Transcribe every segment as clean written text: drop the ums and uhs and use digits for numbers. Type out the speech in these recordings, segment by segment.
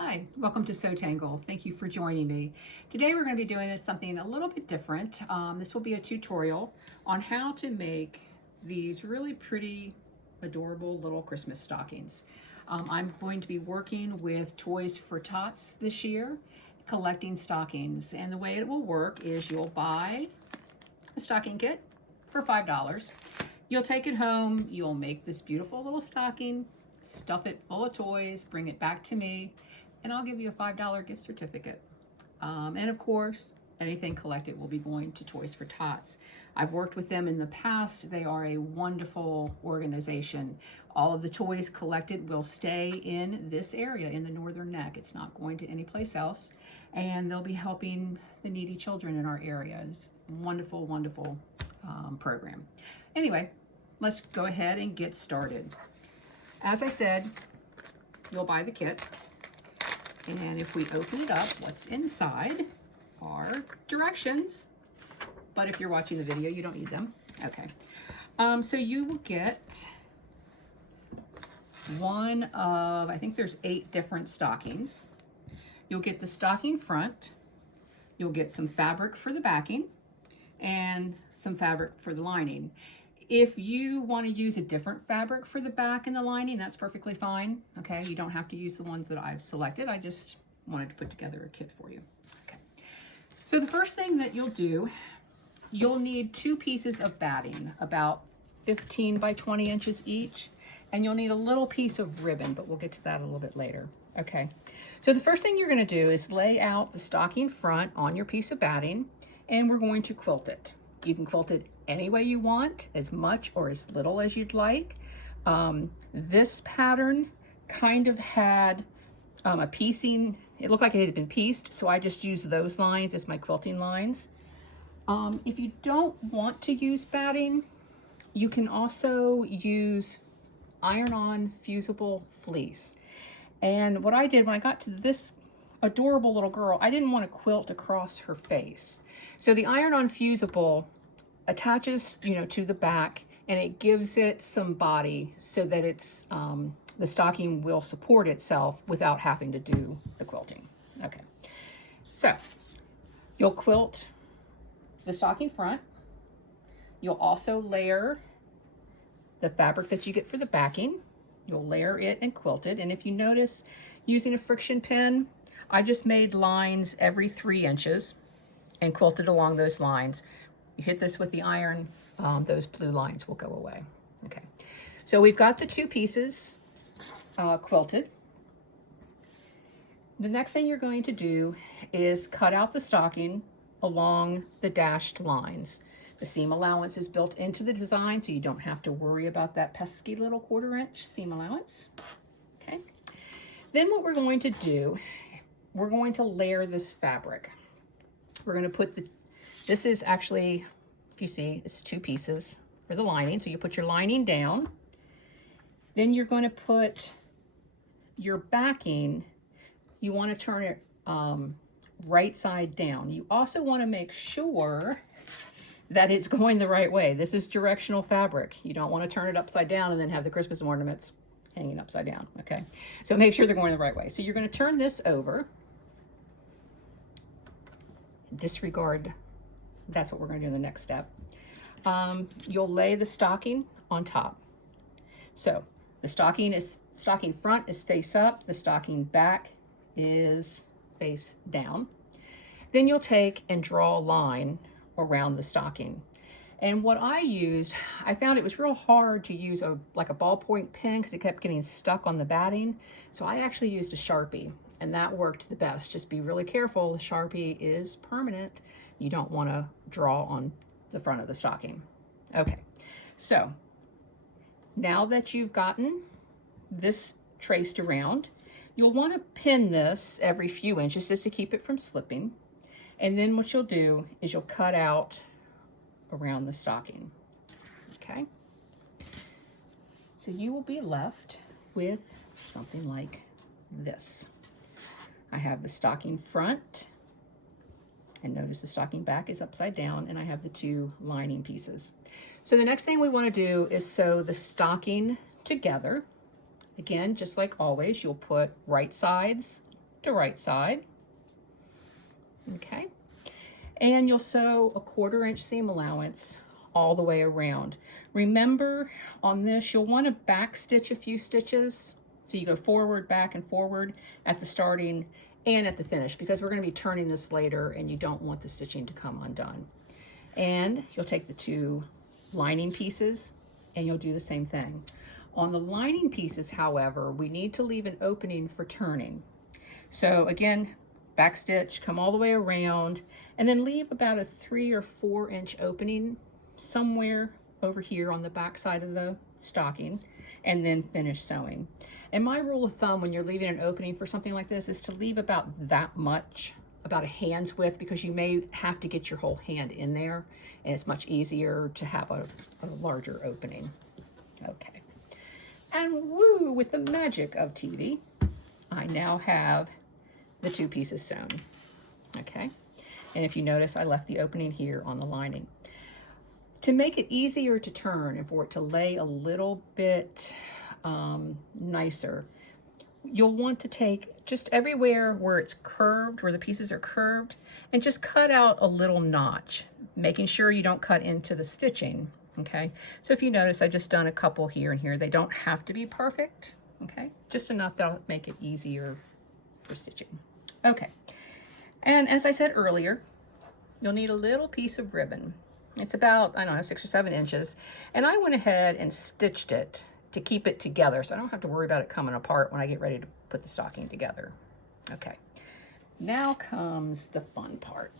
Hi, welcome to Sew Tangle. Thank you for joining me. Today we're going to be doing something a little bit different. This will be a tutorial on how to make these really pretty, adorable little Christmas stockings. I'm going to be working with Toys for Tots this year, collecting stockings. And the way it will work is you'll buy a stocking kit for $5. You'll take it home, you'll make this beautiful little stocking, stuff it full of toys, bring it back to me, and I'll give you a $5 gift certificate. And of course, anything collected will be going to Toys for Tots. I've worked with them in the past. They are a wonderful organization. All of the toys collected will stay in this area in the Northern Neck. It's not going to any place else. And they'll be helping the needy children in our area. It's a wonderful, wonderful program. Anyway, let's go ahead and get started. As I said, you'll buy the kit. And if we open it up, what's inside are directions. But if you're watching the video, you don't need them. Okay. So you will get one of, I think there's 8 different stockings. You'll get the stocking front. You'll get some fabric for the backing and some fabric for the lining. If you want to use a different fabric for the back and the lining, that's perfectly fine. Okay, you don't have to use the ones that I've selected. I just wanted to put together a kit for you. Okay, so the first thing that you'll do, you'll need 2 pieces of batting, about 15 by 20 inches each, and you'll need a little piece of ribbon, but we'll get to that a little bit later. Okay, so the first thing you're going to do is lay out the stocking front on your piece of batting, and we're going to quilt it. You can quilt it any way you want, as much or as little as you'd like. This pattern kind of had a piecing. It looked like it had been pieced, so I just used those lines as my quilting lines. If you don't want to use batting, you can also use iron-on fusible fleece. And what I did when I got to this adorable little girl, I didn't want to quilt across her face. So the iron-on fusible attaches, to the back, and it gives it some body so that it's the stocking will support itself without having to do the quilting. Okay, so you'll quilt the stocking front. You'll also layer the fabric that you get for the backing. You'll layer it and quilt it. And if you notice, using a friction pin, I just made lines every 3 inches and quilted along those lines. You hit this with the iron, those blue lines will go away. Okay, so we've got the 2 pieces quilted. The next thing you're going to do is cut out the stocking along the dashed lines. The seam allowance is built into the design, so you don't have to worry about that pesky little 1/4 inch seam allowance. Okay, then what we're going to do, we're going to layer this fabric. We're going to put this is actually, if you see, it's 2 pieces for the lining. So you put your lining down. Then you're going to put your backing, you want to turn it right side down. You also want to make sure that it's going the right way. This is directional fabric. You don't want to turn it upside down and then have the Christmas ornaments hanging upside down, okay? So make sure they're going the right way. So you're going to turn this over. Disregard, that's what we're going to do in the next step. You'll lay the stocking on top. So the stocking front is face up, the stocking back is face down. Then you'll take and draw a line around the stocking. And what I used, I found it was real hard to use like a ballpoint pen because it kept getting stuck on the batting. So I actually used a Sharpie, and that worked the best. Just be really careful. The Sharpie is permanent. You don't want to draw on the front of the stocking. Okay, so now that you've gotten this traced around, you'll want to pin this every few inches just to keep it from slipping. And then what you'll do is you'll cut out around the stocking. Okay, so you will be left with something like this. I have the stocking front, and notice the stocking back is upside down, and I have the 2 lining pieces. So the next thing we want to do is sew the stocking together. Again, just like always, you'll put right sides to right side. Okay. And you'll sew a 1/4 inch seam allowance all the way around. Remember, on this, you'll want to back stitch a few stitches. So you go forward, back, and forward at the starting and at the finish, because we're going to be turning this later and you don't want the stitching to come undone. And you'll take the 2 lining pieces and you'll do the same thing. On the lining pieces, however, we need to leave an opening for turning. So again, back stitch, come all the way around, and then leave about a 3 or 4 inch opening somewhere over here on the back side of the stocking, and then finish sewing. And my rule of thumb when you're leaving an opening for something like this is to leave about that much, about a hand's width, because you may have to get your whole hand in there, and it's much easier to have a larger opening. Okay. And woo, with the magic of TV, I now have the 2 pieces sewn. Okay. And if you notice, I left the opening here on the lining. To make it easier to turn and for it to lay a little bit nicer, you'll want to take just everywhere where it's curved, where the pieces are curved, and just cut out a little notch, making sure you don't cut into the stitching. Okay, so if you notice, I just done a couple here and here. They don't have to be perfect. Okay, just enough that'll make it easier for stitching. Okay, and as I said earlier, you'll need a little piece of ribbon. It's about, I don't know, 6 or 7 inches. And I went ahead and stitched it to keep it together so I don't have to worry about it coming apart when I get ready to put the stocking together. Okay, now comes the fun part.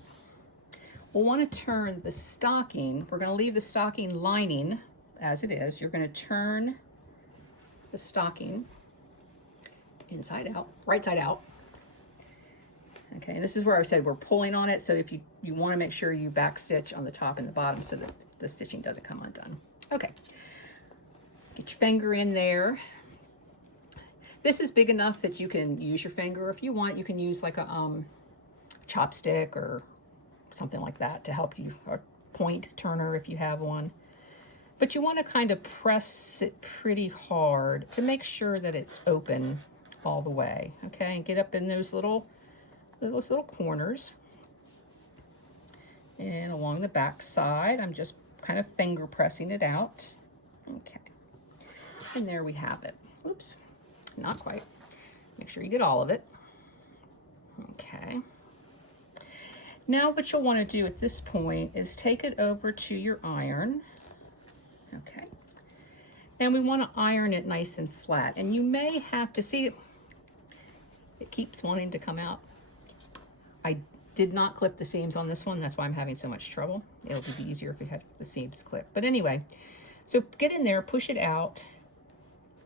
We'll want to turn the stocking. We're going to leave the stocking lining as it is. You're going to turn the stocking inside out, right side out. Okay, and this is where I said we're pulling on it, so if you want to make sure you back stitch on the top and the bottom so that the stitching doesn't come undone. Okay, get your finger in there. This is big enough that you can use your finger. If you want, you can use like a chopstick or something like that to help you, or point turner if you have one. But you want to kind of press it pretty hard to make sure that it's open all the way. Okay, and get up in those little corners. And along the back side, I'm just kind of finger pressing it out. Okay, and there we have it. Oops, not quite. Make sure you get all of it. Okay. Now what you'll want to do at this point is take it over to your iron. Okay. And we want to iron it nice and flat. And you may have to see, it keeps wanting to come out. I did not clip the seams on this one. That's why I'm having so much trouble. It'll be easier if you had the seams clipped. But anyway, so get in there, push it out,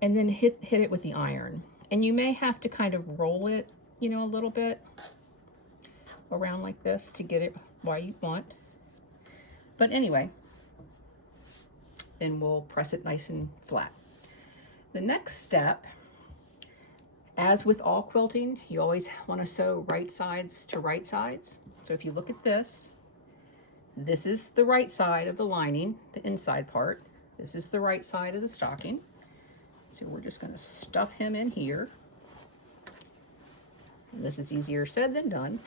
and then hit it with the iron. And you may have to kind of roll it, you know, a little bit around like this to get it where you want. But anyway, then we'll press it nice and flat. The next step, as with all quilting, you always want to sew right sides to right sides. So if you look at this, this is the right side of the lining, the inside part. This is the right side of the stocking. So we're just going to stuff him in here. And this is easier said than done.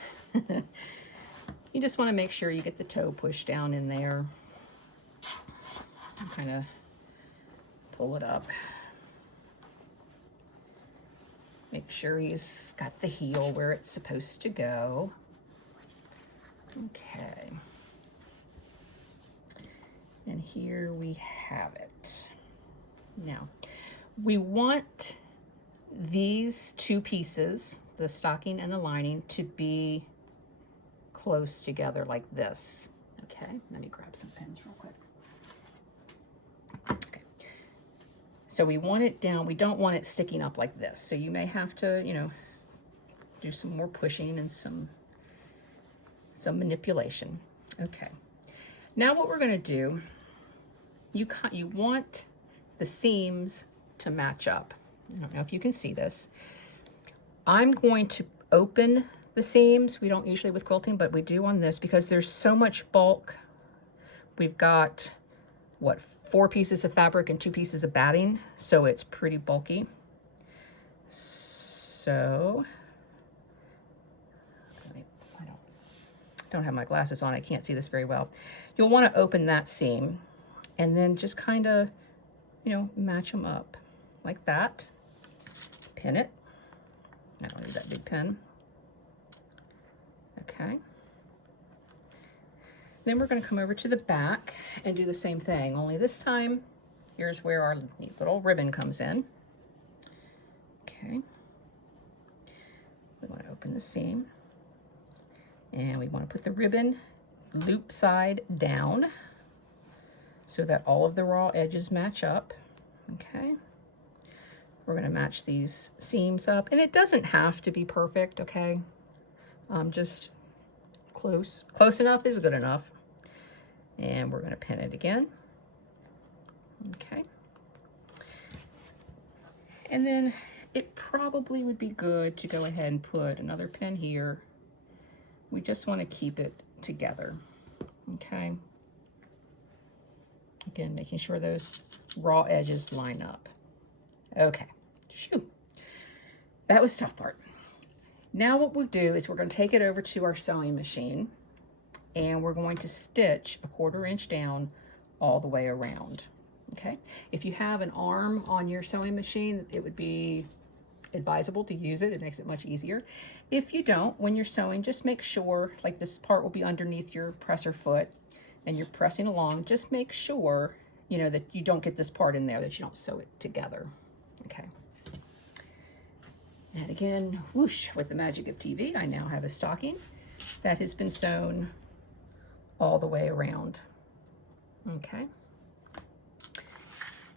You just want to make sure you get the toe pushed down in there. And kind of pull it up. Make sure he's got the heel where it's supposed to go. Okay. And here we have it. Now, we want these 2 pieces, the stocking and the lining, to be close together like this. Okay, let me grab some pens real quick. Okay, so we want it down. We don't want it sticking up like this. So you may have to, you know, do some more pushing and some manipulation. Okay, now what we're going to do, you want the seams to match up. I don't know if you can see this. I'm going to open the seams. We don't usually with quilting, but we do on this because there's so much bulk. We've got, what, 4 pieces of fabric and 2 pieces of batting, so it's pretty bulky. So don't have my glasses on, I can't see this very well. You'll want to open that seam and then just kind of, you know, match them up like that. Pin it. I don't need that big pin. Okay. Then we're going to come over to the back and do the same thing, only this time, here's where our neat little ribbon comes in. Okay. We want to open the seam. And we want to put the ribbon loop side down so that all of the raw edges match up. Okay. We're going to match these seams up, and it doesn't have to be perfect, okay? Just close enough is good enough. And we're going to pin it again. Okay. And then it probably would be good to go ahead and put another pin here. We just want to keep it together. Okay. Again, making sure those raw edges line up. Okay. Shoo. That was the tough part. Now what we'll do is we're going to take it over to our sewing machine, and we're going to stitch a 1/4 inch down all the way around. Okay. If you have an arm on your sewing machine, it would be advisable to use it. It makes it much easier. If you don't, when you're sewing, just make sure, like this part will be underneath your presser foot and you're pressing along, just make sure, you know, that you don't get this part in there, that you don't sew it together. Okay. And again, whoosh, with the magic of TV, I now have a stocking that has been sewn all the way around. Okay.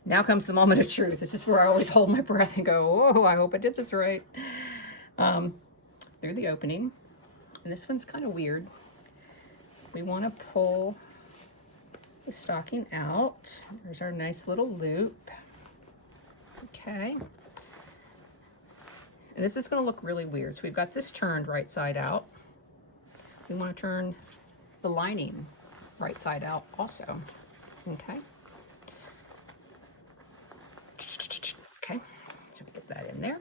Now comes the moment of truth. This is where I always hold my breath and go, oh, I hope I did this right. Through the opening. And this one's kind of weird. We want to pull the stocking out. There's our nice little loop. Okay. And this is going to look really weird. So we've got this turned right side out. We want to turn the lining right side out also. Okay. Okay, so we get that in there.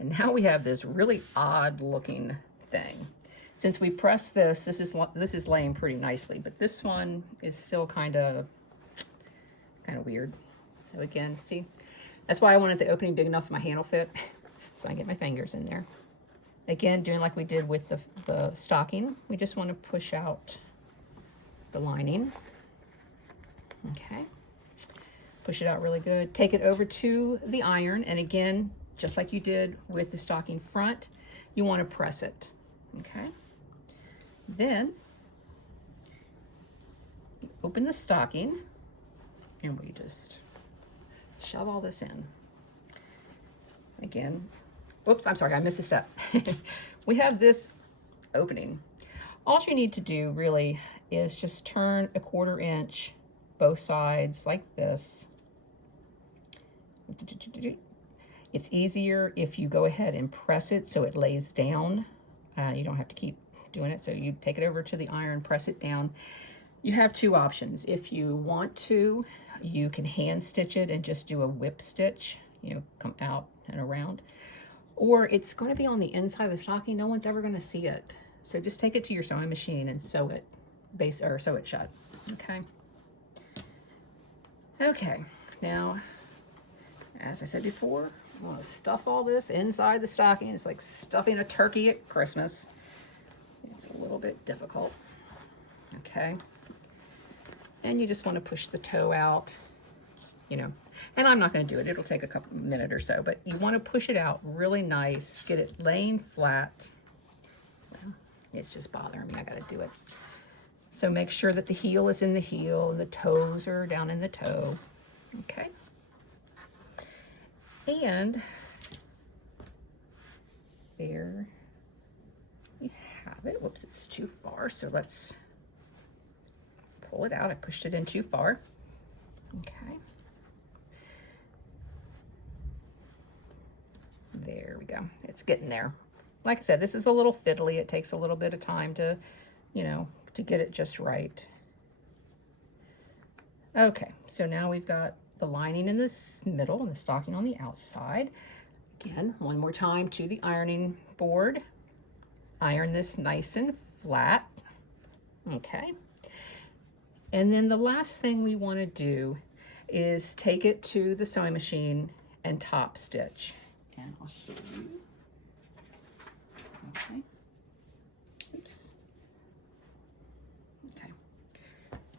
And now we have this really odd looking thing. Since we pressed this, this is laying pretty nicely, but this one is still kind of weird. So again, see, that's why I wanted the opening big enough for my hand will fit, so I can get my fingers in there. Again, doing like we did with the stocking, we just want to push out the lining. Okay. Push it out really good. Take it over to the iron, and again, just like you did with the stocking front, you want to press it. Okay. Then open the stocking, and we just shove all this in. Again, whoops, I'm sorry, I missed a step. We have this opening. All you need to do really is just turn a 1/4 inch both sides like this. It's easier if you go ahead and press it so it lays down. You don't have to keep doing it. So you take it over to the iron, press it down. You have two options. If you want to, you can hand stitch it and just do a whip stitch, you know, come out and around. Or it's going to be on the inside of the stocking. No one's ever going to see it. So just take it to your sewing machine and sew it sew it shut. Okay. Okay. Now, as I said before, I want to stuff all this inside the stocking. It's like stuffing a turkey at Christmas. It's a little bit difficult. Okay. And you just want to push the toe out, you know, and I'm not going to do it. It'll take a minute or so, but you want to push it out really nice, get it laying flat. Well, it's just bothering me. I got to do it. So make sure that the heel is in the heel and the toes are down in the toe. Okay. And there you have it. Whoops, it's too far. So let's pull it out. I pushed it in too far. Okay. There we go. It's getting there. Like I said, this is a little fiddly. It takes a little bit of time to, you know, to get it just right. Okay, so now we've got the lining in this middle and the stocking on the outside. Again, one more time to the ironing board. iron this nice and flat. Okay. And then the last thing we want to do is take it to the sewing machine and top stitch. And I'll show you. Okay. Oops. Okay.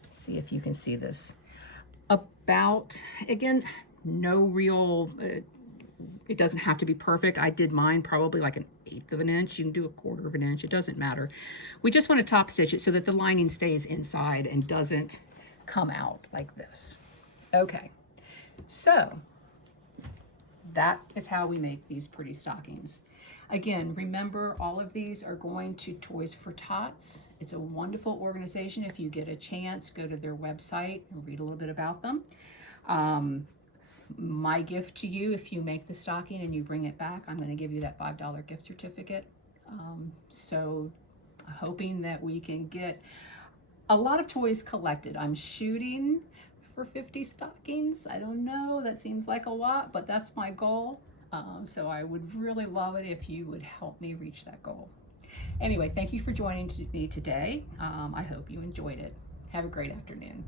See if you can see this. About, again, no real, it doesn't have to be perfect. I did mine probably like 1/8 of an inch. You can do 1/4 of an inch. It doesn't matter. We just want to top stitch it so that the lining stays inside and doesn't come out like this. Okay, so that is how we make these pretty stockings. Again, remember all of these are going to Toys for Tots. It's a wonderful organization. If you get a chance, go to their website and read a little bit about them. My gift to you, if you make the stocking and you bring it back, I'm going to give you that $5 gift certificate. So hoping that we can get a lot of toys collected. I'm shooting for 50 stockings. I don't know, that seems like a lot, but that's my goal. So I would really love it if you would help me reach that goal. Anyway, thank you for joining me today. I hope you enjoyed it. Have a great afternoon.